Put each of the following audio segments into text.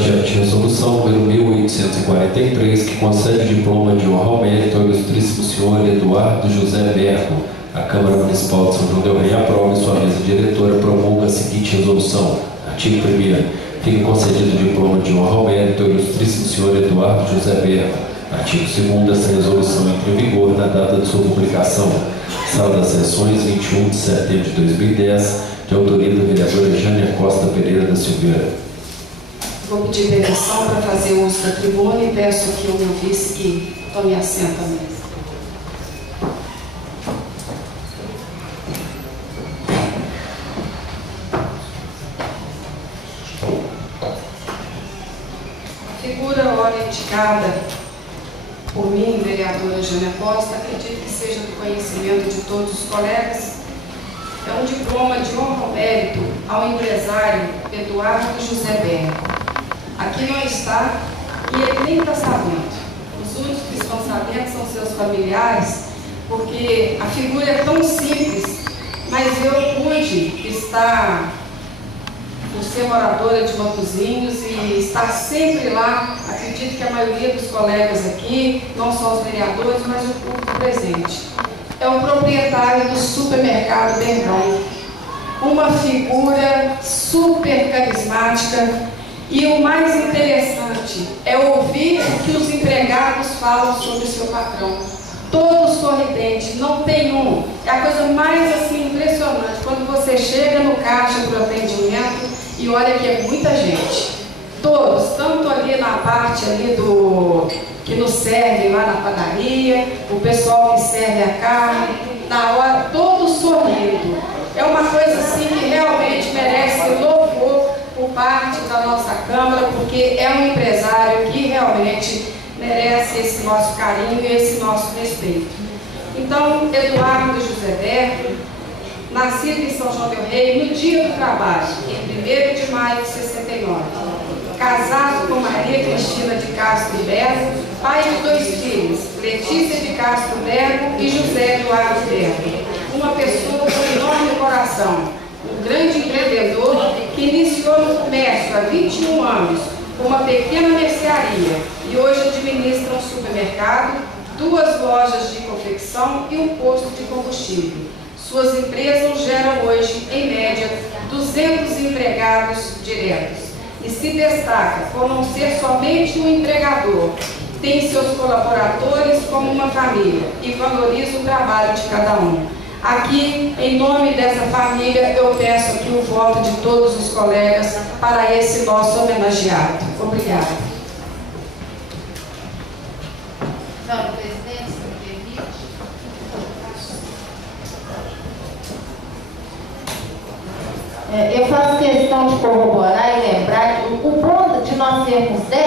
de resolução número 1843, que concede diploma de honra ao mérito ao ilustríssimo senhor Eduardo José Bergo. A Câmara Municipal de São João del Rei aprova em sua mesa diretora promulga a seguinte resolução. Artigo 1º. Fica concedido o diploma de honra ao mérito ao ilustríssimo senhor Eduardo José Bergo. Artigo 2º. Essa resolução entra em vigor na data de sua publicação. Sala das Sessões, 21 de setembro de 2010, de autoria da vereadora Jânia Costa Pereira da Silveira. Vou pedir permissão para fazer uso da tribuna e peço aqui ao meu vice que tome assento à mesa. A figura ora indicada por mim, vereadora Jânia Costa, acredito que seja do conhecimento de todos os colegas. É um diploma de honra ao mérito ao empresário Eduardo José Bergo. Aqui não está e ele nem está sabendo. Os únicos que estão sabendo são seus familiares, porque a figura é tão simples, mas eu pude estar, por ser moradora de Matozinhos e estar sempre lá. Acredito que a maioria dos colegas aqui, não só os vereadores, mas o público presente. É o proprietário do supermercado Bergão. Uma figura super carismática. E o mais interessante é ouvir o que os empregados falam sobre o seu patrão. Todos sorridentes, não tem um. É a coisa mais assim impressionante. Quando você chega no caixa para o atendimento e olha que é muita gente. Todos, tanto ali na parte ali que nos serve lá na padaria, o pessoal que serve a carne, na hora, todos sorrindo. É uma coisa assim que realmente merece louvor por parte da nossa Câmara, porque é um empresário que realmente merece esse nosso carinho e esse nosso respeito. Então, Eduardo José Bergo, nascido em São João del Rei no dia do trabalho, em 1º de maio de 69, casado com Maria Cristina de Castro Bergo, pai de 2 filhos, Letícia de Castro Bergo e José Eduardo Bergo, uma pessoa com enorme coração, um grande empreendedor que iniciou no comércio há 21 anos, com uma pequena mercearia e hoje administra um supermercado, 2 lojas de confecção e um posto de combustível. Suas empresas geram hoje, em média, 200 empregados diretos e se destaca por não ser somente um empregador, tem seus colaboradores como uma família e valoriza o trabalho de cada um. Aqui, em nome dessa família, eu peço aqui o voto de todos os colegas para esse nosso homenageado. Obrigada. Senhora presidente, se me permite. Eu faço questão de corroborar e lembrar que o bom de nós sermos 10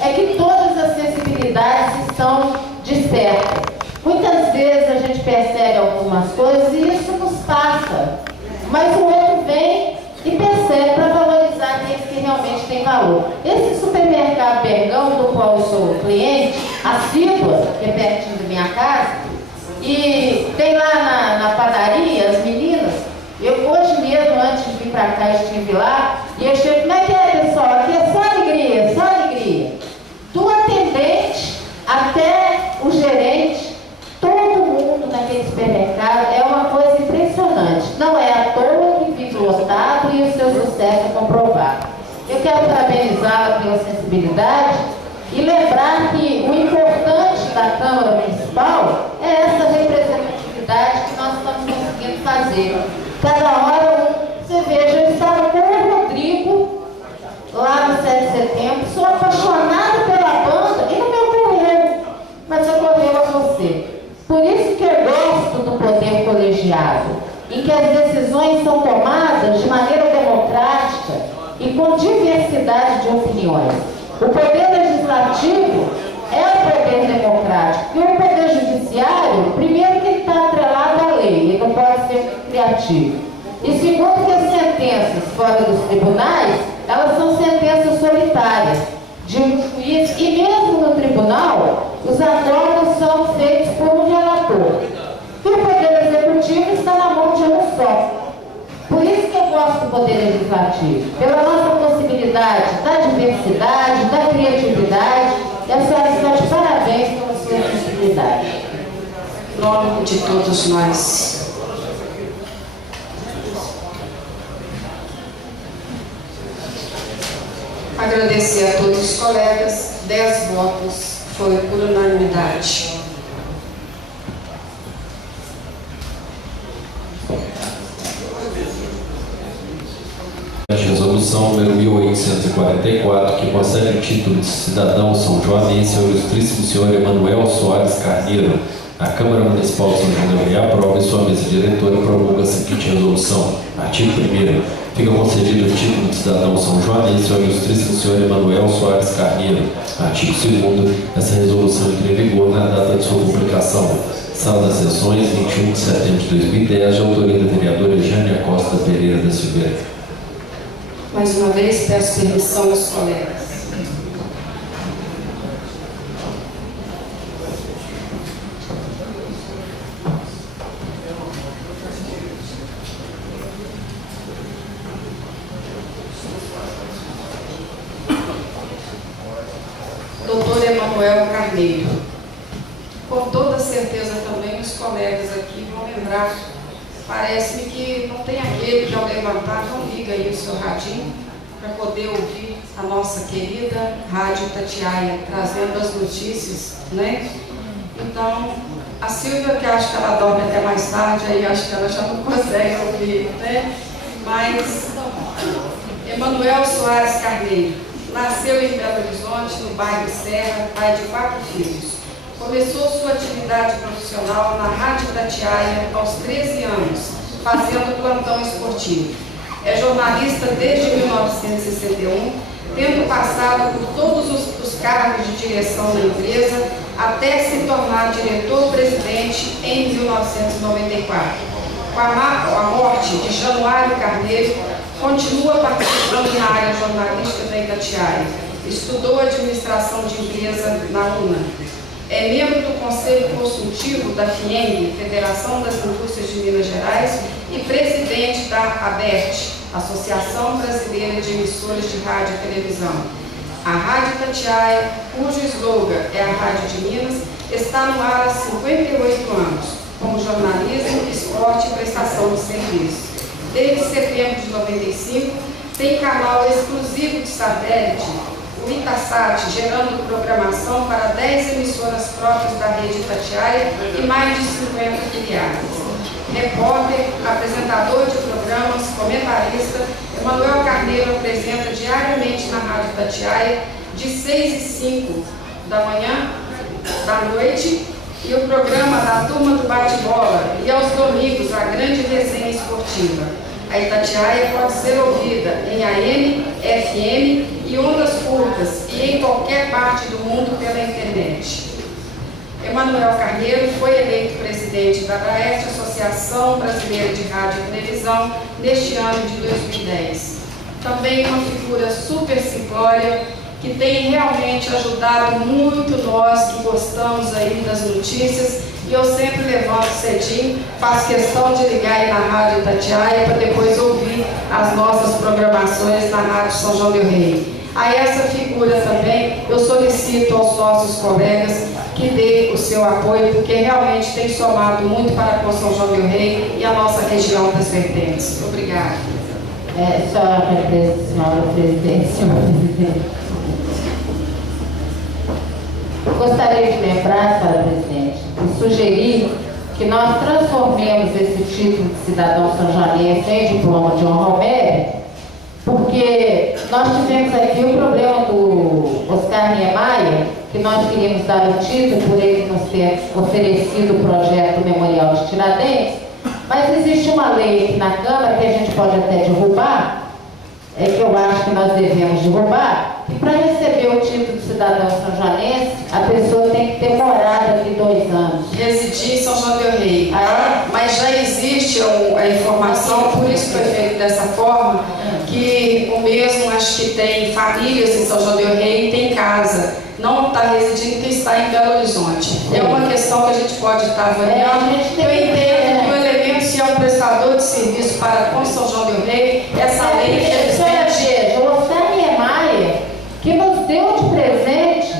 é que todas as sensibilidades estão despertas. Muitas vezes a gente percebe algumas coisas e isso nos passa, mas o outro vem e percebe para valorizar aqueles que realmente têm valor. Esse supermercado Bergão, do qual eu sou cliente, assídua, que é pertinho da minha casa, e tem lá na padaria as meninas. Eu hoje mesmo, antes de vir para cá, estive lá e eu chego, como é que é, pessoal? Aqui é só alegria, só alegria. Do atendente até o gerente, todo mundo naquele supermercado, é uma coisa impressionante. Não é à toa que vive lotado e o seu sucesso é comprovado. Eu quero parabenizá-la pela sensibilidade e lembrar que o importante da Câmara Municipal é essa representatividade que nós estamos conseguindo fazer. Cada hora, você veja, eu estava com o Rodrigo lá no 7 de setembro, sou apaixonada pela banda e não me ocorreu, mas ocorreu a você. Por isso que eu gosto do poder colegiado, em que as decisões são tomadas de maneira democrática e com diversidade de opiniões. O poder legislativo é o poder democrático e o poder judiciário, primeiro que ele está atrelado à lei, ele não pode ser criativo. E segundo que as sentenças fora dos tribunais, elas são sentenças solitárias de um juiz, e mesmo no tribunal, os acordos são feitos por um relator. E o poder executivo está na mão de um só. Por isso que eu gosto do Poder Legislativo, pela nossa possibilidade da diversidade, da criatividade, e a senhora está de parabéns pela sua sensibilidade. Em nome de todos nós. Agradecer a todos os colegas, 10 votos, foi por unanimidade. Resolução número 1844, que concede o título de cidadão são joanense ao ilustríssimo senhor Emanuel Soares Carneiro. A Câmara Municipal de São João del Rei aprova e sua mesa diretora promulga a seguinte resolução. Artigo 1º. Fica concedido o título de cidadão são joanense ao ilustríssimo senhor Emanuel Soares Carneiro. Artigo 2º. Essa resolução entra em vigor na data de sua publicação. Sala das Sessões, 21 de setembro de 2010, de autoria da vereadora Jânia Costa Pereira da Silveira. Mais uma vez, peço permissão aos colegas. Doutor Emanuel Carneiro. Com toda certeza também os colegas aqui vão lembrar. Parece-me que não tem aquele que ao levantar não liga aí o seu radinho para poder ouvir a nossa querida Rádio Itatiaia, trazendo as notícias, né? Então, a Silvia, que acho que ela dorme até mais tarde, aí acho que ela já não consegue ouvir, né? Mas, Emanuel Soares Carneiro, nasceu em Belo Horizonte, no bairro Serra, pai de 4 filhos. Começou sua atividade profissional na Rádio Itatiaia aos 13 anos, fazendo plantão esportivo. É jornalista desde 1961, tendo passado por todos os cargos de direção da empresa, até se tornar diretor-presidente em 1994. Com a morte de Januário Carneiro, continua participando na área jornalística da Itatiaia. Estudou administração de empresa na UNA. É membro do Conselho Consultivo da FIENG, Federação das Indústrias de Minas Gerais, e presidente da ABERT, Associação Brasileira de Emissoras de Rádio e Televisão. A Rádio Itatiaia, cujo slogan é a Rádio de Minas, está no ar há 58 anos, como jornalismo, esporte e prestação de serviço. Desde setembro de 95, tem canal exclusivo de satélite, o Itasat, gerando programação para 10 emissoras próprias da rede Itatiaia e mais de 50 filiadas. Repórter, apresentador de programas, comentarista, Emanuel Carneiro apresenta diariamente na Rádio Itatiaia, de 6 e 5 da manhã, da noite, e o programa da Turma do Bate-Bola, e aos domingos a grande resenha esportiva. A Itatiaia pode ser ouvida em AM, FM e ondas curtas e em qualquer parte do mundo pela internet. Emanuel Carneiro foi eleito presidente da ABERT, Associação Brasileira de Rádio e Televisão, neste ano de 2010. Também uma figura super simplória, que tem realmente ajudado muito nós que gostamos aí das notícias, e eu sempre levanto cedinho, faço questão de ligar aí na Rádio Itatiaia para depois ouvir as nossas programações na Rádio São João del Rei. A essa figura também eu solicito aos nossos colegas que dê o seu apoio, porque realmente tem somado muito para com São João del Rei e a nossa região das vertentes. Obrigada. Senhora presidente, senhor presidente. Gostaria de lembrar, senhora presidente, e sugerir que nós transformemos esse título de cidadão sanjoanense em diploma de honra ao mérito, porque nós tivemos aqui o problema do Oscar Niemeyer, que nós queríamos dar o título por ele nos ter oferecido o projeto Memorial de Tiradentes, mas existe uma lei aqui na Câmara que a gente pode até derrubar, que eu acho que nós devemos derrubar, e para receber o título de cidadão sanjoanense, a pessoa tem que ter morado aqui 2 anos. Residir em São João del Rei. Mas já existe a informação, por isso foi feito dessa forma, que o mesmo acho que tem famílias em São João del Rei e tem casa. Não está residindo quem está em Belo Horizonte. É uma questão que a gente pode estar avaliando. Eu entendo que o elemento, se é o presidente prestador de serviço para com São João del Rei. Essa lei, infelizmente... O Oscar Niemeyer, que nos deu de presente,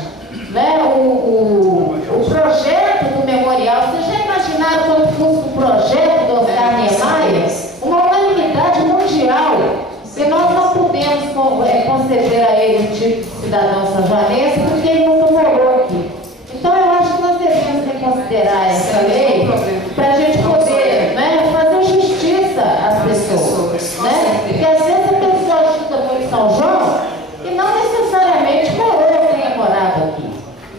né, o projeto do memorial. Vocês já imaginaram quando fosse o projeto do Oscar Niemeyer? Uma unanimidade mundial. E nós não pudemos conceder a ele o tipo de cidadão sanjoanense porque ele nunca morou aqui. Então eu acho que nós devemos reconsiderar essa lei para a gente poder, né, fazer justiça às pessoas. Né? Porque às vezes a pessoa ajuda muito em São João e não necessariamente morou ou tenha morado aqui.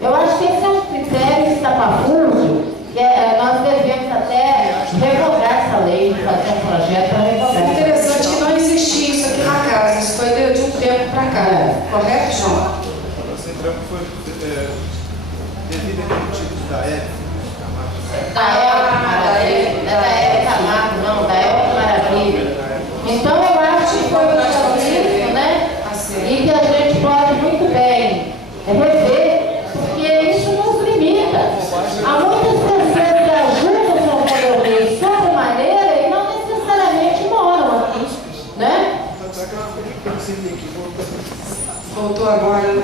Eu acho que esse é um critério estapafúrdio que nós devemos até revogar essa lei, fazer um projeto para revogar. É interessante que não existia isso aqui na casa, isso foi de um tempo para cá. Correto, João? Esse trampo foi devido a motivos da época. Da época Camargo, não, da época Maravilha. Então eu acho que foi isso, né? E que a gente pode muito bem rever, porque isso nos limita. Há muitas pessoas que ajudam São João del Rei sobremaneira e não necessariamente moram aqui, né? Voltou agora, né?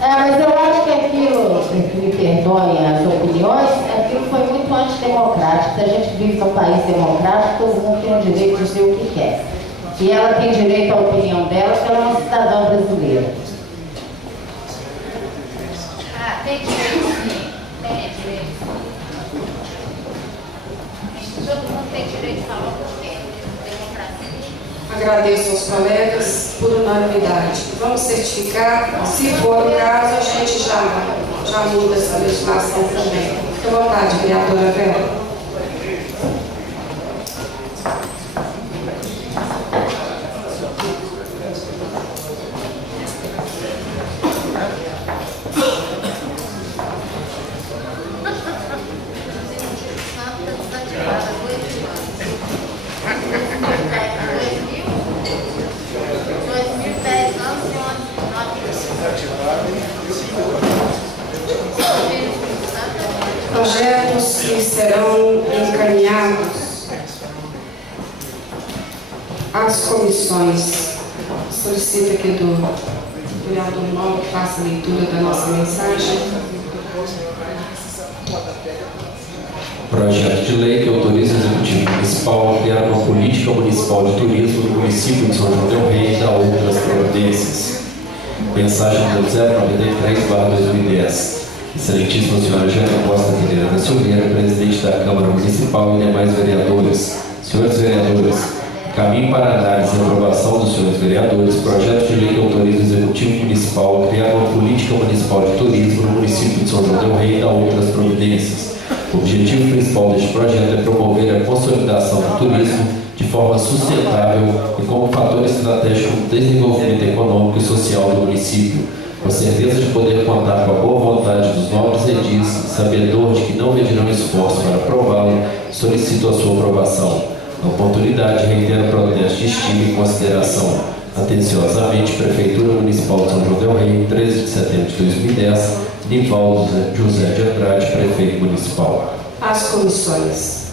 Mas eu acho que aquilo, me perdoem as opiniões, aquilo foi muito antidemocrático. Se a gente vive num país democrático, todo mundo tem o direito de dizer o que quer. E ela tem direito à opinião dela, porque ela é uma cidadã brasileira. Tem direito sim. Tem direito. Todo mundo tem direito de falar o que quer. Democracia. Agradeço aos colegas por unanimidade. Vamos certificar. Se for o caso, a gente já muda essa legislação também. Fique à vontade, vereadora Vera. Projetos que serão encaminhados às comissões. Solicito aqui do vereador Mauro que faça a leitura da nossa mensagem. Projeto de lei que autoriza o Executivo Municipal a criar uma política municipal de turismo no município de São João del Rei e da outras providências. Mensagem número 093/2010. Excelentíssima senhora Jana Costa Pereira da Silveira, presidente da Câmara Municipal e demais vereadores. Senhores vereadores, caminho para análise e aprovação dos senhores vereadores, projeto de lei que autoriza o Executivo Municipal a criar uma política municipal de turismo no município de São João del Rei e da outras providências. O objetivo principal deste projeto é promover a consolidação do turismo de forma sustentável e como fator estratégico do desenvolvimento econômico e social do município, com certeza de poder contar com a boa vontade dos nobres edis, sabedor de que não medirão esforço para aprová-lo, solicito a sua aprovação. Na oportunidade, reitero o protesto de estima e consideração. Atenciosamente, Prefeitura Municipal de São João del Rei, 13 de setembro de 2010, Nivaldo José de Andrade, Prefeito Municipal. As comissões.